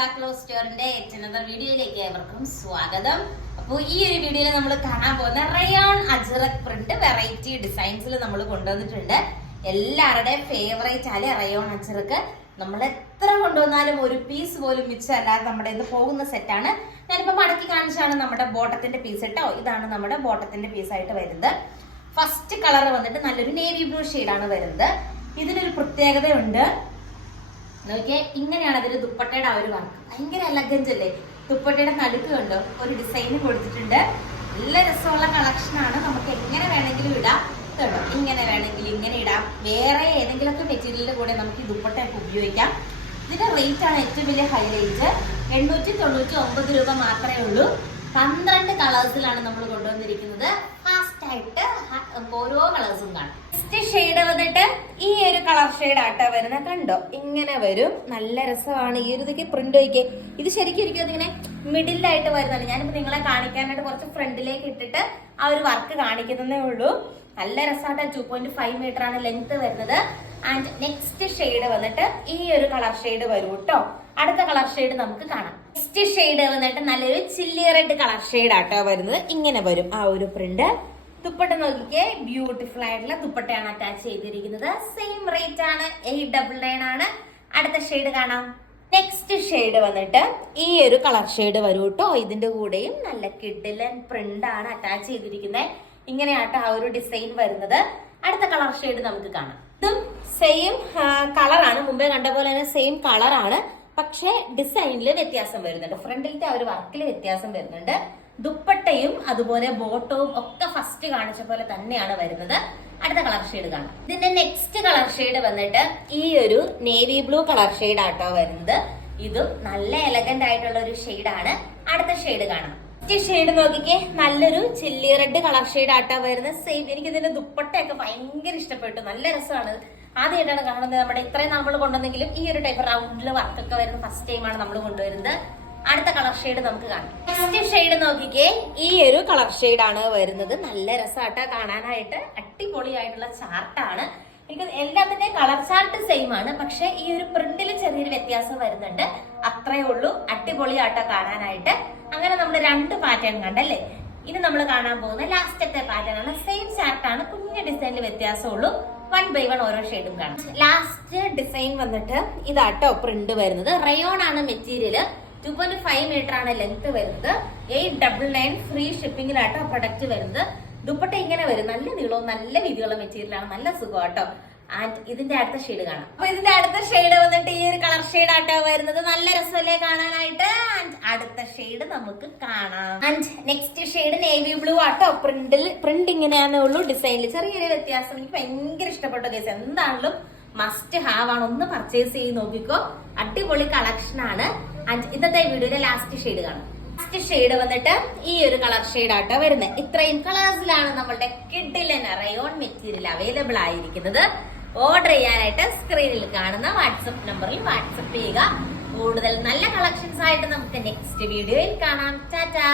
സ്റ്റോറിന്റെ ഏറ്റവും വീഡിയോയിലേക്ക് ഏവർക്കും സ്വാഗതം. അപ്പോൾ ഈ ഒരു വീഡിയോയിൽ നമ്മൾ കാണാൻ പോകുന്ന റയോൺ അജ്രക് പ്രിന്റ് വെറൈറ്റി ഡിസൈൻസിൽ നമ്മൾ കൊണ്ടുവന്നിട്ടുണ്ട്. എല്ലാവരുടെയും ഫേവറേറ്റ് ആണ് റയോൺ അജ്രക്. നമ്മൾ എത്ര കൊണ്ടുവന്നാലും ഒരു പീസ് പോലും മിച്ചമല്ലാതെ നമ്മുടെ ഇന്ന് പോകുന്ന സെറ്റാണ്. ഞാനിപ്പോ മടക്കി കാണിച്ചാണ് നമ്മുടെ ബോട്ടത്തിന്റെ പീസ് കേട്ടോ. ഇതാണ് നമ്മുടെ ബോട്ടത്തിന്റെ പീസ് ആയിട്ട് വരുന്നത്. ഫസ്റ്റ് കളർ വന്നിട്ട് നല്ലൊരു നേവി ബ്ലൂ ഷെയ്ഡാണ് വരുന്നത്. ഇതിനൊരു പ്രത്യേകതയുണ്ട്. നോക്കിയേ, ഇങ്ങനെയാണ് അതിന്റെ ദുപ്പട്ടയുടെ ആ ഒരു വർക്ക്. ഭയങ്കര എലഗൻസ് അല്ലേ? ദുപ്പട്ടയുടെ നടുക്ക് കണ്ടോ ഒരു ഡിസൈൻ കൊടുത്തിട്ടുണ്ട്. നല്ല രസമുള്ള കളക്ഷനാണ്. നമുക്ക് എങ്ങനെ വേണമെങ്കിലും ഇടാം കേട്ടോ. ഇങ്ങനെ വേണമെങ്കിൽ ഇങ്ങനെ ഇടാം. വേറെ ഏതെങ്കിലുമൊക്കെ മെറ്റീരിയലിന്റെ കൂടെ നമുക്ക് ഈ ദുപ്പട്ടയൊക്കെ ഉപയോഗിക്കാം. ഇതിന്റെ റേറ്റ് ആണ് ഏറ്റവും വലിയ ഹൈലൈറ്റ്. 899 രൂപ മാത്രമേ ഉള്ളൂ. 12 കളേഴ്സിലാണ് നമ്മൾ കൊണ്ടുവന്നിരിക്കുന്നത്. ഫാസ്റ്റ് ആയിട്ട് ഓരോ കളേഴ്സും കാണാം. ഫസ്റ്റ് ഷെയ്ഡ് വന്നിട്ട് ഈ ഒരു കളർ ഷെയ്ഡ് ആട്ടോ വരുന്ന. കണ്ടോ, ഇങ്ങനെ വരും. നല്ല രസമാണ്. ഈ ഒരു ഇതൊക്കെ പ്രിന്റ് നോക്കിയേ. ഇത് ശരിക്കും ഇരിക്കും അതിങ്ങനെ മിഡിലായിട്ട് വരുന്നതാണ്. ഞാനിപ്പോ നിങ്ങളെ കാണിക്കാനായിട്ട് കുറച്ച് ഫ്രണ്ടിലേക്ക് ഇട്ടിട്ട് ആ ഒരു വർക്ക് കാണിക്കുന്നതേ ഉള്ളൂ. നല്ല രസമായിട്ട് 2.5 മീറ്റർ ആണ് ലെങ്ത് വരുന്നത്. ആൻഡ് നെക്സ്റ്റ് ഷെയ്ഡ് വന്നിട്ട് ഈ ഒരു കളർ ഷെയ്ഡ് വരും കേട്ടോ. അടുത്ത കളർ ഷെയ്ഡ് നമുക്ക് കാണാം. നെക്സ്റ്റ് ഷെയ്ഡ് വന്നിട്ട് നല്ലൊരു ചില്ലി റെഡ് കളർ ഷെയ്ഡ് ആട്ടോ വരുന്നത്. ഇങ്ങനെ വരും ആ ഒരു പ്രിന്റ്. ദുപ്പട്ട നോക്കിക്കേ, ബ്യൂട്ടിഫുൾ ആയിട്ടുള്ള ദുപ്പട്ടയാണ് അറ്റാച്ച് ചെയ്തിരിക്കുന്നത്. സെയിം റേറ്റ് ആണ്, 899 ആണ്. അടുത്ത ഷെയ്ഡ് കാണാം. നെക്സ്റ്റ് ഷെയ്ഡ് വന്നിട്ട് ഈ ഒരു കളർ ഷെയ്ഡ് വരും കേട്ടോ. ഇതിന്റെ കൂടെയും നല്ല കിഡിലൻ പ്രിന്റ് ആണ് അറ്റാച്ച് ചെയ്തിരിക്കുന്നത്. ഇങ്ങനെയാട്ടോ ആ ഒരു ഡിസൈൻ വരുന്നത്. അടുത്ത കളർ ഷെയ്ഡ് നമുക്ക് കാണാം. ഇതും സെയിം കളറാണ്, മുമ്പേ കണ്ട പോലെ തന്നെ സെയിം കളറാണ്. പക്ഷെ ഡിസൈനിൽ വ്യത്യാസം വരുന്നുണ്ട്. ഫ്രണ്ടിലത്തെ ആ ഒരു വർക്കിൽ വ്യത്യാസം വരുന്നുണ്ട്. ദുപ്പട്ടയും അതുപോലെ ബോട്ടവും ഒക്കെ ഫസ്റ്റ് കാണിച്ച പോലെ തന്നെയാണ് വരുന്നത്. അടുത്ത കളർ ഷെയ്ഡ് കാണാം. ഇതിന്റെ നെക്സ്റ്റ് കളർ ഷെയ്ഡ് വന്നിട്ട് ഈ ഒരു നേവി ബ്ലൂ കളർ ഷെയ്ഡ് ആട്ടോ വരുന്നത്. ഇതും നല്ല എലഗന്റ് ആയിട്ടുള്ള ഒരു ഷെയ്ഡാണ്. അടുത്ത ഷെയ്ഡ് കാണാം. നെക്സ്റ്റ് ഷെയ്ഡ് നോക്കിക്കേ, നല്ലൊരു ചില്ലി റെഡ് കളർ ഷെയ്ഡ് ആട്ടോ വരുന്നത്. സെയിം. എനിക്ക് ഇതിന്റെ ദുപ്പട്ടയൊക്കെ ഭയങ്കര ഇഷ്ടപ്പെട്ടു. നല്ല രസമാണ്. ആദ്യമായിട്ടാണ് കാണുന്നത്. നമ്മുടെ ഇത്രയും നമ്മൾ കൊണ്ടുവന്നെങ്കിലും ഈ ഒരു ടൈപ്പ് റൗണ്ടില് വർക്കൊക്കെ വരുന്ന ഫസ്റ്റ് ടൈമാണ് നമ്മൾ കൊണ്ടുവരുന്നത്. അടുത്ത കളർ ഷെയ്ഡ് നമുക്ക് കാണാം. നെക്സ്റ്റ് ഷെയ്ഡ് നോക്കിക്കേ, ഈ ഒരു കളർ ഷെയ്ഡ് ആണ് വരുന്നത്. നല്ല രസമായിട്ട് കാണാനായിട്ട്. അടിപൊളിയായിട്ടുള്ള ചാർട്ടാണ്. എനിക്ക് എല്ലാത്തിന്റെയും കളർ ചാർട്ട് സെയിം ആണ്. പക്ഷെ ഈ ഒരു പ്രിന്റിൽ ചെറിയൊരു വ്യത്യാസം വരുന്നുണ്ട്. അത്രേ ഉള്ളൂ. അടിപൊളിയായിട്ട് കാണാനായിട്ട്. അങ്ങനെ നമ്മൾ 2 പാറ്റേൺ കണ്ടല്ലേ. ഇനി നമ്മൾ കാണാൻ പോകുന്ന ലാസ്റ്റത്തെ പാറ്റേൺ ആണ്. സെയിം ചാർട്ടാണ്, കുഞ്ഞു ഡിസൈനിൽ വ്യത്യാസമുള്ളൂ. 1 by 1 ഓരോ ഷെയ്ഡും കാണാം. ലാസ്റ്റ് ഡിസൈൻ വന്നിട്ട് ഇതാട്ടോ പ്രിന്റ് വരുന്നത്. റയോൺ ആണ് മെറ്റീരിയൽ. 2.5 മീറ്റർ ആണ് ലെങ്ത് വരുന്നത്. 899 ഫ്രീ ഷിപ്പിംഗിലാട്ടോ പ്രൊഡക്റ്റ് വരുന്നത്. ദുപ്പട്ട ഇങ്ങനെ വരും. നല്ല നീളവും നല്ല വീതിയുള്ള മെറ്റീരിയൽ ആണ്. നല്ല സുഖമാട്ടോ. ആൻഡ് ഇതിന്റെ അടുത്ത ഷെയ്ഡ് കാണാം. അപ്പൊ ഇതിന്റെ അടുത്ത ഷെയ്ഡ് വന്നിട്ട് ഈ ഒരു കളർ ഷെയ്ഡ് ആട്ടോ വരുന്നത്. നല്ല രസമല്ലേ കാണാനായിട്ട്. ആൻഡ് അടുത്ത ഷെയ്ഡ് നമുക്ക് കാണാം. And next shade navy blue ആട്ടോ. പ്രിന്റ് ഇങ്ങനെയാണേ ഉള്ളൂ. ഡിസൈനിൽ ചെറിയൊരു വ്യത്യാസം. എനിക്ക് ഭയങ്കര ഇഷ്ടപ്പെട്ട കേസ്. എന്താണെങ്കിലും മസ്റ്റ് ഹാവ് ആണ്. ഒന്ന് പർച്ചേസ് ചെയ്ത് നോക്കിക്കോ. അടിപൊളി കളക്ഷൻ ആണ്. ആൻഡ് ഇന്നത്തെ വീഡിയോയിലെ ലാസ്റ്റ് ഷെയ്ഡ് കാണാം. ലാസ്റ്റ് ഷെയ്ഡ് വന്നിട്ട് ഈ ഒരു കളർ ഷെയ്ഡ് ആട്ടോ വരുന്നത്. ഇത്രയും കളേഴ്സിലാണ് നമ്മളുടെ കിഡിലൻ റയോൺ മെറ്റീരിയൽ അവൈലബിൾ ആയിരിക്കുന്നത്. ഓർഡർ ചെയ്യാനായിട്ട് സ്ക്രീനിൽ കാണുന്ന വാട്സപ്പ് നമ്പറിൽ വാട്സപ്പ് ചെയ്യുക. കൂടുതൽ നല്ല കളക്ഷൻസ് ആയിട്ട് നമുക്ക് നെക്സ്റ്റ് വീഡിയോയിൽ കാണാം. ടാറ്റാ.